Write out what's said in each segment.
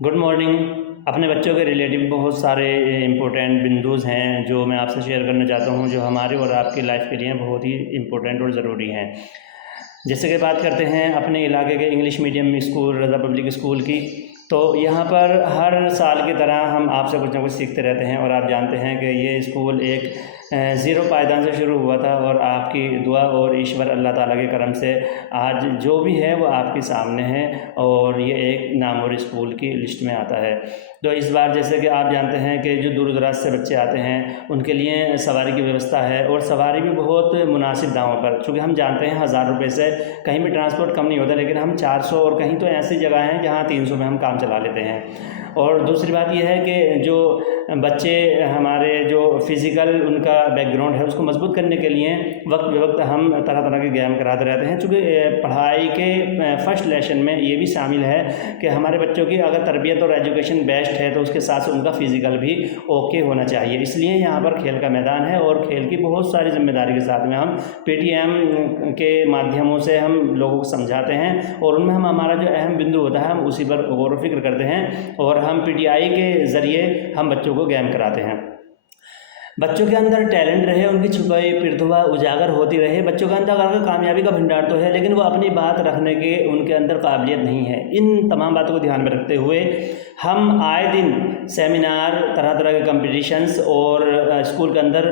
Good morning. अपने बच्चों के रिलेटिव बहुत सारे इम्पोर्टेंट बिंदुज़ हैं जो मैं आपसे शेयर करना चाहता हूँ, जो हमारी और आपकी लाइफ के लिए बहुत ही इम्पोर्टेंट और ज़रूरी हैं। जैसे कि बात करते हैं अपने इलाके के इंग्लिश मीडियम स्कूल रज़ा पब्लिक स्कूल की, तो यहाँ पर हर साल की तरह हम आपसे कुछ ना कुछ सीखते रहते हैं। और आप जानते हैं कि ये स्कूल एक ज़ीरो पायदान से शुरू हुआ था और आपकी दुआ और ईश्वर अल्लाह ताला के करम से आज जो भी है वो आपके सामने है और ये एक नामवर स्कूल की लिस्ट में आता है। तो इस बार जैसे कि आप जानते हैं कि जो दूर दराज से बच्चे आते हैं उनके लिए सवारी की व्यवस्था है और सवारी भी बहुत मुनासिब दामों पर, चूँकि हम जानते हैं 1000 रुपये से कहीं भी ट्रांसपोर्ट कम नहीं होता, लेकिन हम 400 और कहीं तो ऐसी जगह हैं जहाँ 300 में हम काम चला लेते हैं। और दूसरी बात यह है कि जो बच्चे हमारे जो फिज़िकल उनका बैकग्राउंड है उसको मजबूत करने के लिए वक्त बे वक्त हम तरह तरह के गेम कराते रहते हैं। चूँकि पढ़ाई के फर्स्ट लेसन में ये भी शामिल है कि हमारे बच्चों की अगर तरबियत और एजुकेशन बेस्ट है तो उसके साथ उनका फ़िज़िकल भी ओके होना चाहिए। इसलिए यहाँ पर खेल का मैदान है और खेल की बहुत सारी जिम्मेदारी के साथ में हम PTM के माध्यमों से हम लोगों को समझाते हैं और उनमें हम हमारा जो अहम बिंदु होता है हम उसी पर गौर व फिक्र करते हैं और हम PTI के ज़रिए हम बच्चों को गेम कराते हैं। बच्चों के अंदर टैलेंट रहे, उनकी छुपाई प्रतिभा उजागर होती रहे। बच्चों के अंदर अगर कामयाबी का भंडार तो है, लेकिन वो अपनी बात रखने के उनके अंदर काबिलियत नहीं है। इन तमाम बातों को ध्यान में रखते हुए हम आए दिन सेमिनार, तरह तरह के कंपटीशंस और स्कूल के अंदर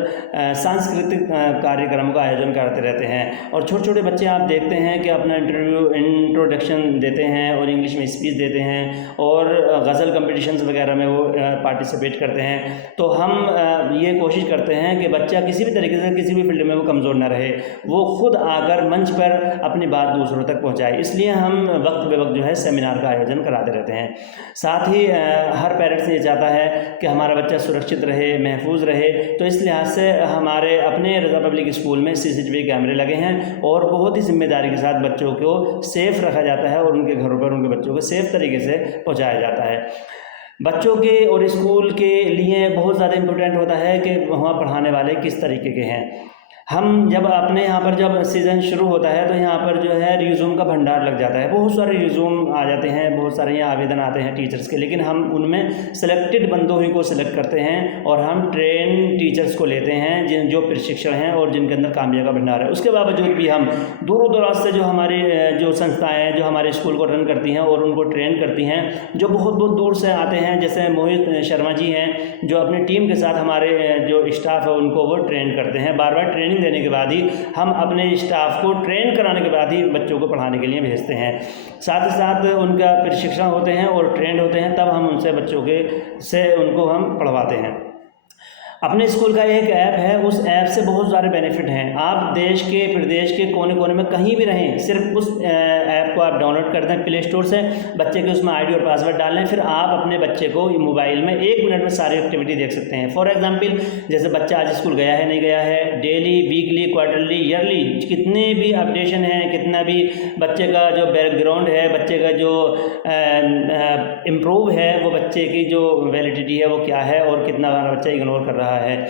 सांस्कृतिक कार्यक्रमों का आयोजन करते रहते हैं। और छोटे छोटे बच्चे आप देखते हैं कि अपना इंट्रोडक्शन देते हैं और इंग्लिश में स्पीच देते हैं और गज़ल कंपटीशंस वगैरह में वो पार्टिसिपेट करते हैं। तो हम ये कोशिश करते हैं कि बच्चा किसी भी तरीके से किसी भी फील्ड में वो कमज़ोर ना रहे, वो खुद आकर मंच पर अपनी बात दूसरों तक पहुंचाए। इसलिए हम वक्त बे वक्त जो है सेमिनार का आयोजन कराते रहते हैं। साथ ही हर पेरेंट्स ये चाहता है कि हमारा बच्चा सुरक्षित रहे, महफूज रहे, तो इस लिहाज से हमारे अपने रज़ा पब्लिक स्कूल में CCTV कैमरे लगे हैं और बहुत ही जिम्मेदारी के साथ बच्चों को सेफ़ रखा जाता है और उनके घरों पर उनके बच्चों को सेफ़ तरीके से पहुँचाया जाता है। बच्चों के और स्कूल के लिए बहुत ज़्यादा इम्पोर्टेंट होता है कि वहाँ पढ़ाने वाले किस तरीके के हैं। हम जब अपने यहाँ पर जब सीज़न शुरू होता है तो यहाँ पर जो है रिज्यूम का भंडार लग जाता है। बहुत सारे रिज्यूम आ जाते हैं, बहुत सारे यहाँ आवेदन आते हैं टीचर्स के, लेकिन हम उनमें सेलेक्टेड बंदों ही को सिलेक्ट करते हैं और हम ट्रेन टीचर्स को लेते हैं जिन जो प्रशिक्षण हैं और जिनके अंदर कामयाबी का भंडार है। उसके बावजूद भी हम दूर दराज से जो हमारी जो संस्थाएँ हैं जो हमारे स्कूल को रन करती हैं और उनको ट्रेन करती हैं, जो बहुत बहुत दूर से आते हैं, जैसे मोहित शर्मा जी हैं जो अपनी टीम के साथ हमारे जो स्टाफ है उनको वो ट्रेन करते हैं। बार बार ट्रेनिंग देने के बाद ही हम अपने स्टाफ को ट्रेन कराने के बाद ही बच्चों को पढ़ाने के लिए भेजते हैं। साथ ही साथ उनका प्रशिक्षण होते हैं और ट्रेंड होते हैं, तब हम उनसे बच्चों के से उनको हम पढ़वाते हैं। अपने स्कूल का एक ऐप है, उस ऐप से बहुत सारे बेनिफिट हैं। आप देश के प्रदेश के कोने कोने में कहीं भी रहें, सिर्फ उस ऐप को आप डाउनलोड कर दें प्ले स्टोर से, बच्चे के उसमें ID और पासवर्ड डाल लें, फिर आप अपने बच्चे को मोबाइल में 1 मिनट में सारी एक्टिविटी देख सकते हैं। फॉर एग्जांपल जैसे बच्चा आज स्कूल गया है नहीं गया है, डेली, वीकली, क्वार्टरली, ईयरली कितने भी अपडेशन हैं, कितना भी बच्चे का जो बैकग्राउंड है, बच्चे का जो इम्प्रूव है, वो बच्चे की जो वैलिडिटी है वो क्या है और कितना बच्चा इग्नोर कर रहा है,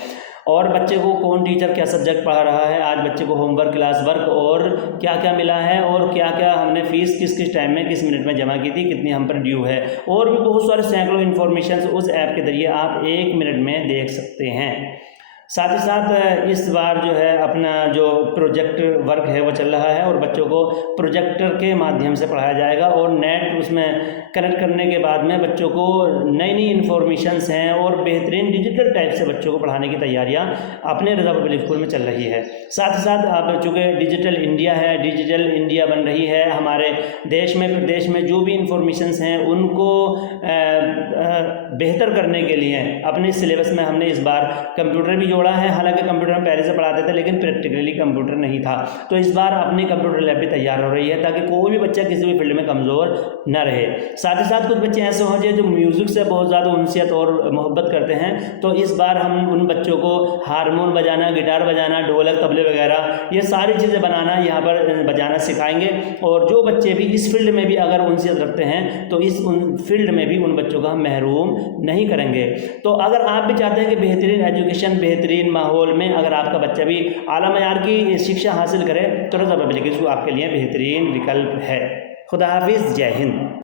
और बच्चे को कौन टीचर क्या सब्जेक्ट पढ़ा रहा है, आज बच्चे को होमवर्क, क्लास वर्क और क्या क्या मिला है, और क्या क्या हमने फ़ीस किस किस टाइम में किस मिनट में जमा की थी, कितनी हम पर ड्यू है, और भी बहुत सारे सैकड़ों इन्फॉर्मेशन उस ऐप के ज़रिए आप 1 मिनट में देख सकते हैं। साथ ही साथ इस बार जो है अपना जो प्रोजेक्ट वर्क है वो चल रहा है और बच्चों को प्रोजेक्टर के माध्यम से पढ़ाया जाएगा और नेट उसमें कनेक्ट करने के बाद में बच्चों को नई नई इन्फॉर्मेशंस हैं और बेहतरीन डिजिटल टाइप से बच्चों को पढ़ाने की तैयारियां अपने रज़ा पब्लिक स्कूल में चल रही है। साथ ही साथ आप चूँकि डिजिटल इंडिया है, डिजिटल इंडिया बन रही है, हमारे देश में प्रदेश में जो भी इन्फॉर्मेशंस हैं उनको बेहतर करने के लिए अपने सिलेबस में हमने इस बार कंप्यूटर भी जोड़ा है। हालांकि कंप्यूटर हम पहले से पढ़ाते थे लेकिन प्रैक्टिकली कंप्यूटर नहीं था, तो इस बार अपनी कंप्यूटर लैब भी तैयार हो रही है ताकि कोई भी बच्चा किसी भी फील्ड में कमज़ोर न रहे। साथ ही साथ कुछ बच्चे ऐसे हों जो म्यूज़िक से बहुत ज़्यादा उनसियत और मोहब्बत करते हैं, तो इस बार हम उन बच्चों को हारमोन बजाना, गिटार बजाना, ढोलक, तबले वगैरह ये सारी चीज़ें बनाना यहाँ पर बजाना सिखाएंगे। और जो बच्चे भी इस फील्ड में भी अगर उनसियत रखते हैं तो इस उन फील्ड में भी उन बच्चों को हम महरूम नहीं करेंगे। तो अगर आप भी चाहते हैं कि बेहतरीन एजुकेशन, बेहतरीन माहौल में अगर आपका बच्चा भी आला मयार की शिक्षा हासिल करे तो रज़ा पब्लिक स्कूल आपके लिए बेहतरीन विकल्प है। खुदा हाफिज़, जय हिंद।